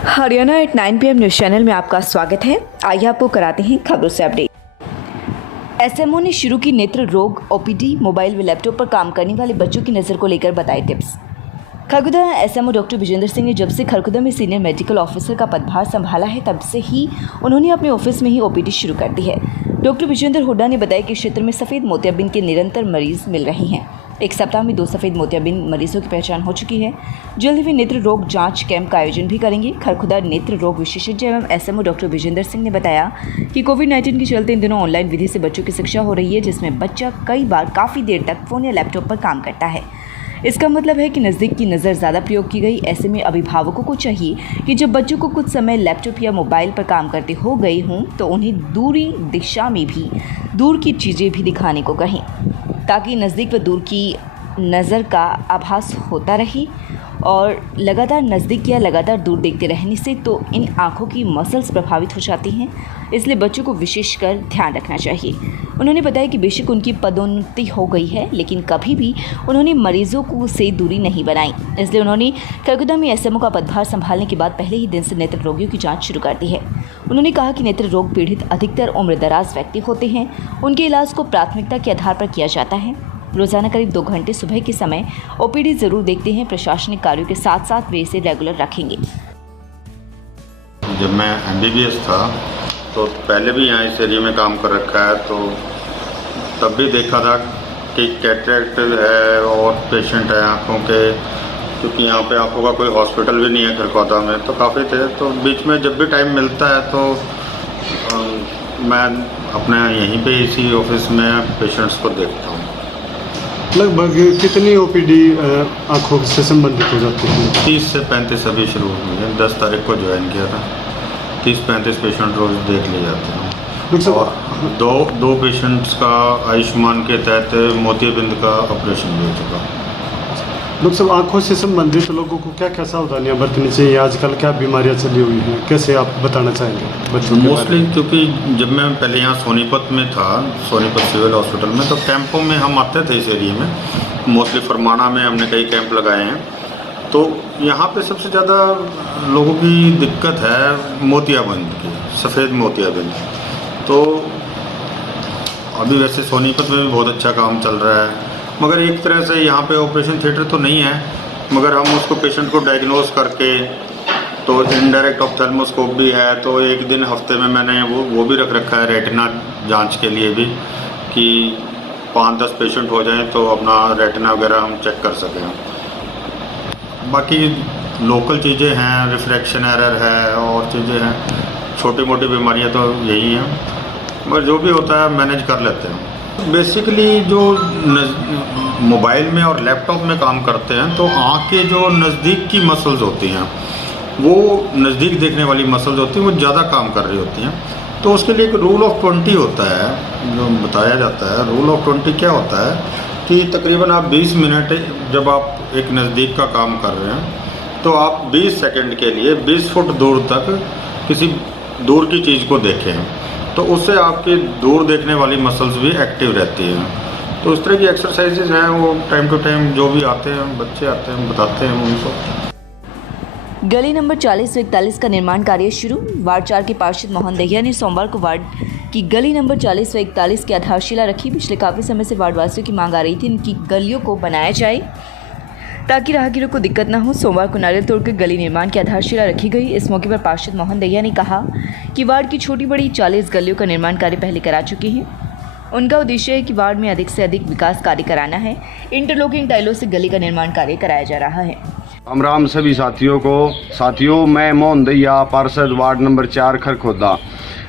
Haryana at 9 PM news channel में आपका स्वागत है। आइए आपको कराते हैं खबरों से अपडेट। एसएमओ ने शुरू की नेत्र रोग ओपीडी मोबाइल व लैपटॉप पर काम करने वाले बच्चों की नज़र को लेकर बताए tips. Kharkhoda SMO doctor Vijender Singh ने जब से खरखुदा में सीनियर मेडिकल ऑफिसर का पदभार संभाला है तब से ही उन्होंने अपने ऑफिस में ही ओपीडी शुरू कर दी है। डॉक्टर विजेंद्र हुड्डा ने बताया कि क्षेत्र में सफ़ेद मोतियाबिंद के निरंतर मरीज मिल रहे हैं। एक सप्ताह में 2 सफ़ेद मोतियाबिंद मरीजों की पहचान हो चुकी है। जल्द ही वे नेत्र रोग जांच कैंप का आयोजन भी करेंगे। खरखुदा नेत्र रोग विशेषज्ञ एवं एसएमओ डॉक्टर विजेंद्र सिंह ने बताया कि कोविड-19 के चलते इन दिनों ऑनलाइन विधि से बच्चों की शिक्षा हो रही है, जिसमें बच्चा कई बार काफ़ी देर तक फ़ोन या लैपटॉप पर काम करता है। इसका मतलब है कि नज़दीक की नज़र ज़्यादा प्रयोग की गई। ऐसे में अभिभावकों को चाहिए कि जब बच्चों को कुछ समय लैपटॉप या मोबाइल पर काम करते हो गए हों तो उन्हें दूरी दिशा में भी दूर की चीज़ें भी दिखाने को कहें, ताकि नज़दीक व दूर की नज़र का आभास होता रहे। और लगातार नज़दीक या लगातार दूर देखते रहने से तो इन आँखों की मसल्स प्रभावित हो जाती हैं, इसलिए बच्चों को विशेषकर ध्यान रखना चाहिए। उन्होंने बताया कि बेशक उनकी पदोन्नति हो गई है, लेकिन कभी भी उन्होंने मरीजों को से दूरी नहीं बनाई। इसलिए उन्होंने खरखुदा में एसएमओ का पदभार संभालने के बाद पहले ही दिन से नेत्र रोगियों की जाँच शुरू कर दी है। उन्होंने कहा कि नेत्र रोग पीड़ित अधिकतर उम्रदराज व्यक्ति होते हैं। उनके इलाज को प्राथमिकता के आधार पर किया जाता है। रोजाना करीब 2 घंटे सुबह के समय ओपीडी जरूर देखते हैं। प्रशासनिक कार्यों के साथ साथ वे इसे रेगुलर रखेंगे। जब मैं एमबीबीएस था तो पहले भी यहाँ इस एरिया में काम कर रखा है, तो तब भी देखा था कि कैटरेक्ट है और पेशेंट है आँखों के, क्योंकि यहाँ पे आँखों का कोई हॉस्पिटल भी नहीं है खरखौदा में, तो काफ़ी थे। तो बीच में जब भी टाइम मिलता है तो मैं अपने यहीं पे इसी ऑफिस में पेशेंट्स को देखता हूँ। लगभग कितनी ओपीडी आँखों से संबंधित हो जाती है? 30 से 35 अभी शुरू हुई है। 10 तारीख को ज्वाइन किया था। 30-35 पेशेंट रोज़ देख लिए जाते हैं। और दो पेशेंट्स का आयुष्मान के तहत मोतियाबिंद का ऑपरेशन भी हो चुका। डॉक्टर साहब, आँखों से संबंधित लोगों को क्या क्या सावधानियाँ बरतनी चाहिए? आजकल क्या बीमारियाँ चली हुई हैं, कैसे आप बताना चाहेंगे बच्चों के? मोस्टली क्योंकि जब मैं पहले यहाँ सोनीपत में था, सोनीपत सिविल हॉस्पिटल में, तो कैंपों में हम आते थे इस एरिया में। मोस्टली फरमाना में हमने कई कैंप लगाए हैं। तो यहाँ पे सबसे ज़्यादा लोगों की दिक्कत है मोतियाबिंद की, सफ़ेद मोतियाबिंद। तो अभी वैसे सोनीपत में भी बहुत अच्छा काम चल रहा है, मगर एक तरह से यहाँ पे ऑपरेशन थिएटर तो नहीं है, मगर हम उसको पेशेंट को डायग्नोज करके, तो इनडायरेक्ट ऑप्थेल्मोस्कोप भी है। तो एक दिन हफ्ते में मैंने वो भी रख रखा है रेटिना जांच के लिए भी, कि 5-10 पेशेंट हो जाएं तो अपना रेटिना वगैरह हम चेक कर सकें। बाकी लोकल चीज़ें हैं, रिफ्रैक्शन एरर है और चीज़ें हैं, छोटी मोटी बीमारियाँ तो यही हैं, मगर जो भी होता है मैनेज कर लेते हैं। बेसिकली जो मोबाइल में और लैपटॉप में काम करते हैं तो आँख के जो नज़दीक की मसल्स होती हैं, वो नज़दीक देखने वाली मसल्स होती हैं, वो ज़्यादा काम कर रही होती हैं। तो उसके लिए एक रूल ऑफ 20 होता है जो बताया जाता है। रूल ऑफ 20 क्या होता है कि तकरीबन आप 20 मिनट जब आप एक नज़दीक का काम कर रहे हैं तो आप 20 सेकंड के लिए 20 फुट दूर तक किसी दूर की चीज़ को देखें, तो उससे आपकी दूर देखने वाली मसल्स भी एक्टिव रहती हैं। तो इस तरह की एक्सरसाइजेज हैं, वो टाइम टू टाइम जो भी आते हैं बच्चे आते हैं बताते हैं उनको। गली नंबर 40 व 41 का निर्माण कार्य शुरू। वार्ड 4 के पार्षद मोहन दहिया ने सोमवार को वार्ड की गली नंबर 40 व 41 की आधारशिला रखी। पिछले काफ़ी समय से वार्डवासियों की मांग आ रही थी इनकी गलियों को बनाया जाए ताकि राहगीरों को दिक्कत न हो। सोमवार को नारियल तोड़कर गली निर्माण की आधारशिला रखी गई। इस मौके पर पार्षद मोहन दहिया ने कहा कि वार्ड की छोटी बड़ी 40 गलियों का निर्माण कार्य पहले करा चुके हैं। उनका उद्देश्य है कि वार्ड में अधिक से अधिक विकास कार्य कराना है। इंटरलॉकिंग टाइलों से गली का निर्माण कार्य कराया जा रहा है। राम सभी साथियों, मैं मोहन दहिया, पार्षद वार्ड नंबर 4 खरखौदा।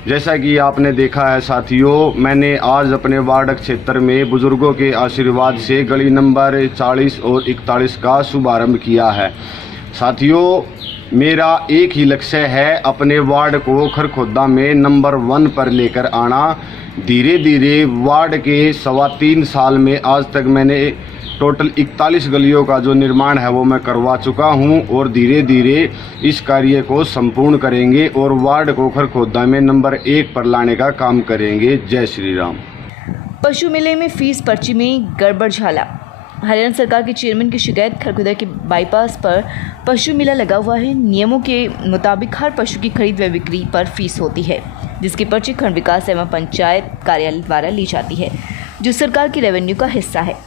जैसा कि आपने देखा है साथियों, मैंने आज अपने वार्ड क्षेत्र में बुजुर्गों के आशीर्वाद से गली नंबर 40 और 41 का शुभारंभ किया है। साथियों, मेरा एक ही लक्ष्य है, अपने वार्ड को खरखौदा में नंबर 1 पर लेकर आना। धीरे धीरे वार्ड के 3.25 साल में आज तक मैंने टोटल 41 गलियों का जो निर्माण है वो मैं करवा चुका हूं, और धीरे धीरे इस कार्य को संपूर्ण करेंगे और वार्ड को खरखौदा में नंबर 1 पर लाने का काम करेंगे। जय श्री राम। पशु मेले में फीस पर्ची में गड़बड़ झाला। हरियाणा सरकार के चेयरमैन की शिकायत। खरखुदा के बाईपास पर पशु मेला लगा हुआ है। नियमों के मुताबिक हर पशु की खरीद व बिक्री पर फीस होती है, जिसकी पर्ची खंड विकास एवं पंचायत कार्यालय द्वारा ली जाती है, जो सरकार की रेवेन्यू का हिस्सा है।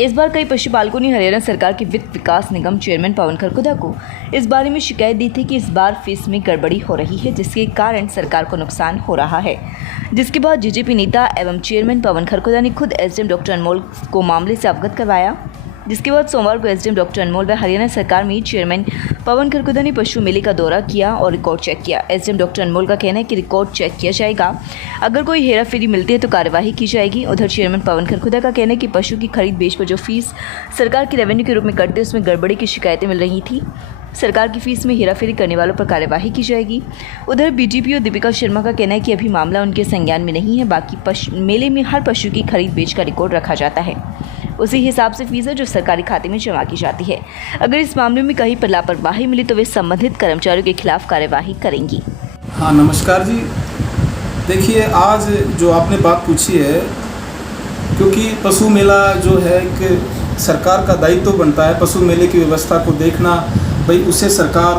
इस बार कई पशुपालकों ने हरियाणा सरकार के वित्त विकास निगम चेयरमैन पवन खरखुदा को इस बारे में शिकायत दी थी कि इस बार फीस में गड़बड़ी हो रही है, जिसके कारण सरकार को नुकसान हो रहा है। जिसके बाद जेजेपी नेता एवं चेयरमैन पवन खरखुदा ने खुद एसडीएम डॉक्टर अनमोल को मामले से अवगत करवाया। जिसके बाद सोमवार को एसडीएम डॉक्टर अनमोल व हरियाणा सरकार में चेयरमैन पवन खरखुदा ने पशु मेले का दौरा किया और रिकॉर्ड चेक किया। एसडीएम डॉक्टर अनमोल का कहना है कि रिकॉर्ड चेक किया जाएगा, अगर कोई हेराफेरी मिलती है तो कार्यवाही की जाएगी। उधर चेयरमैन पवन खरखुदा का कहना है कि पशु की खरीद बेच पर जो फीस सरकार की रेवेन्यू के रूप में कटते उसमें गड़बड़ी की शिकायतें मिल रही थी। सरकार की फीस में हेराफेरी करने वालों पर कार्यवाही की जाएगी। उधर बीडीपीओ दीपिका शर्मा का कहना है कि अभी मामला उनके संज्ञान में नहीं है, बाकी मेले में हर पशु की खरीद बेच का रिकॉर्ड रखा जाता है, उसी हिसाब से फीस है जो सरकारी खाते में जमा की जाती है। अगर इस मामले में कहीं पर लापरवाही मिली तो वे संबंधित कर्मचारियों के खिलाफ कार्यवाही करेंगी। हाँ, नमस्कार जी। देखिए, आज जो आपने बात पूछी है, क्योंकि पशु मेला जो है एक सरकार का दायित्व बनता है पशु मेले की व्यवस्था को देखना, भाई उससे सरकार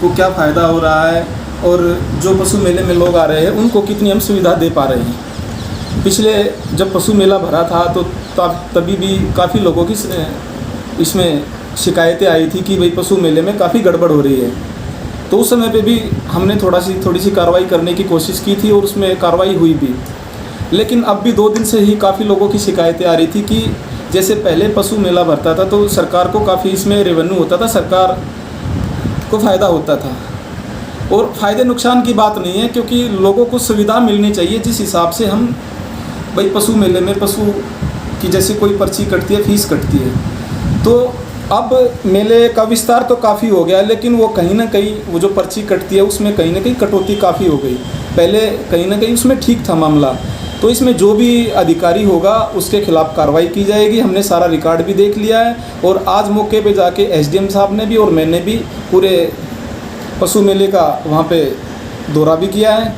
को क्या फ़ायदा हो रहा है और जो पशु मेले में लोग आ रहे हैं उनको कितनी हम सुविधा दे पा रहे हैं। पिछले जब पशु मेला भरा था तो तभी भी काफ़ी लोगों की इसमें शिकायतें आई थी कि भाई पशु मेले में काफ़ी गड़बड़ हो रही है। तो उस समय पे भी हमने थोड़ी सी कार्रवाई करने की कोशिश की थी और उसमें कार्रवाई हुई भी। लेकिन अब भी 2 दिन से ही काफ़ी लोगों की शिकायतें आ रही थी कि जैसे पहले पशु मेला भरता था तो सरकार को काफ़ी इसमें रेवेन्यू होता था, सरकार को फ़ायदा होता था। और फ़ायदे नुकसान की बात नहीं है, क्योंकि लोगों को सुविधा मिलनी चाहिए जिस हिसाब से हम भाई पशु मेले में पशु की जैसे कोई पर्ची कटती है, फीस कटती है। तो अब मेले का विस्तार तो काफ़ी हो गया, लेकिन वो कहीं ना कहीं वो जो पर्ची कटती है उसमें कहीं ना कहीं कटौती काफ़ी हो गई। पहले कहीं ना कहीं उसमें ठीक था मामला। तो इसमें जो भी अधिकारी होगा उसके खिलाफ कार्रवाई की जाएगी। हमने सारा रिकॉर्ड भी देख लिया है और आज मौके पे जाके एसडीएम साहब ने भी और मैंने भी पूरे पशु मेले का वहाँ पे दौरा भी किया है।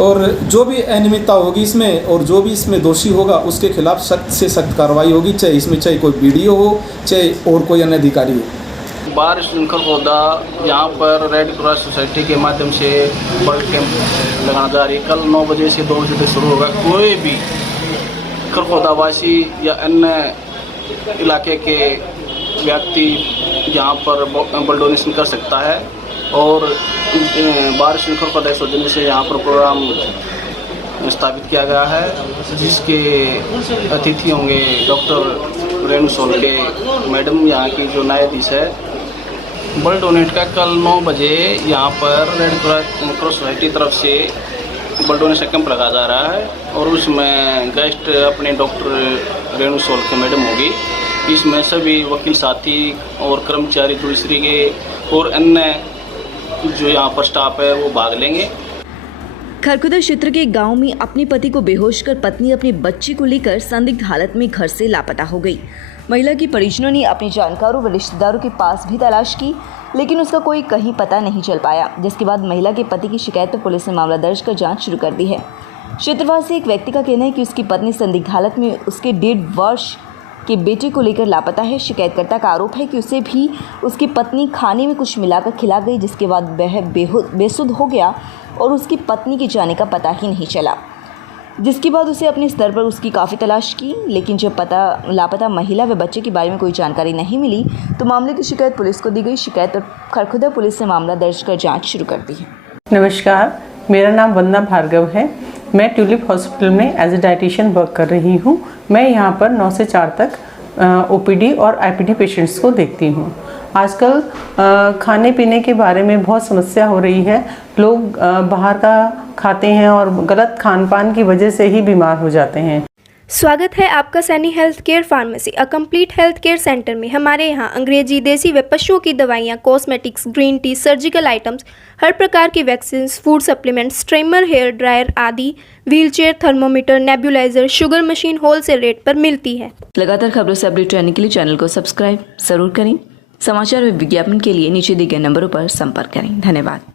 और जो भी अनियमितता होगी इसमें और जो भी इसमें दोषी होगा उसके खिलाफ सख्त से सख्त कार्रवाई होगी, चाहे कोई बीडीओ हो, चाहे और कोई अन्य अधिकारी हो। बारिश खरखोदा यहाँ पर रेड क्रॉस सोसाइटी के माध्यम से ब्लड कैंप लगाना जा रही है। कल 9 बजे से 2 बजे तक शुरू होगा। कोई भी खरखोदावासी या अन्य इलाके के व्यक्ति यहाँ पर ब्लड डोनेशन कर सकता है। और बारिश खरखोदा सौजन्य से यहाँ पर प्रोग्राम स्थापित किया गया है, जिसके अतिथि होंगे डॉक्टर रेणु सोलके मैडम, यहाँ की जो न्यायाधीश है। ब्लड डोनेट का कल 9 बजे यहाँ पर रेड क्रॉस सोसाइटी तरफ से ब्लड डोनेशन कैंप लगाया जा रहा है और उसमें गेस्ट अपने डॉक्टर रेणु सोलके मैडम होगी। इसमें सभी वकील साथी और कर्मचारी जुडिशरी के और अन्य जो यहाँ पर स्टाफ है वो भाग लेंगे। खरखुदा क्षेत्र के गांव में अपने पति को बेहोश कर पत्नी अपने बच्ची को लेकर संदिग्ध हालत में घर से लापता हो गई। महिला की परिजनों ने अपने जानकारों व रिश्तेदारों के पास भी तलाश की, लेकिन उसका कोई कहीं पता नहीं चल पाया। जिसके बाद महिला के पति की शिकायत पर पुलिस ने मामला दर्ज कर जांच शुरू कर दी है। क्षेत्रवासी एक व्यक्ति का कहना है कि उसकी पत्नी संदिग्ध हालत में उसके 1.5 वर्ष के बेटे को लेकर लापता है। शिकायतकर्ता का आरोप है कि उसे भी उसकी पत्नी खाने में कुछ मिलाकर खिला गई, जिसके बाद वह बेसुध हो गया और उसकी पत्नी के जाने का पता ही नहीं चला। जिसके बाद उसे अपने स्तर पर उसकी काफ़ी तलाश की, लेकिन जब लापता महिला व बच्चे के बारे में कोई जानकारी नहीं मिली तो मामले की शिकायत पुलिस को दी गई। शिकायत पर खरखुदा पुलिस ने मामला दर्ज कर जाँच शुरू कर दी है। नमस्कार, मेरा नाम वंदना भार्गव है। मैं ट्यूलिप हॉस्पिटल में एज ए डाइटिशियन वर्क कर रही हूँ। मैं यहाँ पर 9 से 4 तक ओपीडी और आईपीडी पेशेंट्स को देखती हूँ। आजकल खाने पीने के बारे में बहुत समस्या हो रही है। लोग बाहर का खाते हैं और गलत खान पान की वजह से ही बीमार हो जाते हैं। स्वागत है आपका Saini health care pharmacy, a complete health care centre में। हमारे यहाँ अंग्रेजी, देसी व पशुओं की दवाइयाँ, cosmetics, green tea, surgical items, हर प्रकार की vaccine, food supplements, trimmer, hair dryer आदि, wheelchair, thermometer, nebuliser, sugar machine wholesale rate पर मिलती है। लगातार खबरों से अपडेट रहने के लिए चैनल को सब्सक्राइब जरूर करें। समाचार व विज्ञापन के लिए नीचे दिए गए नंबरों पर संपर्क करें। धन्यवाद।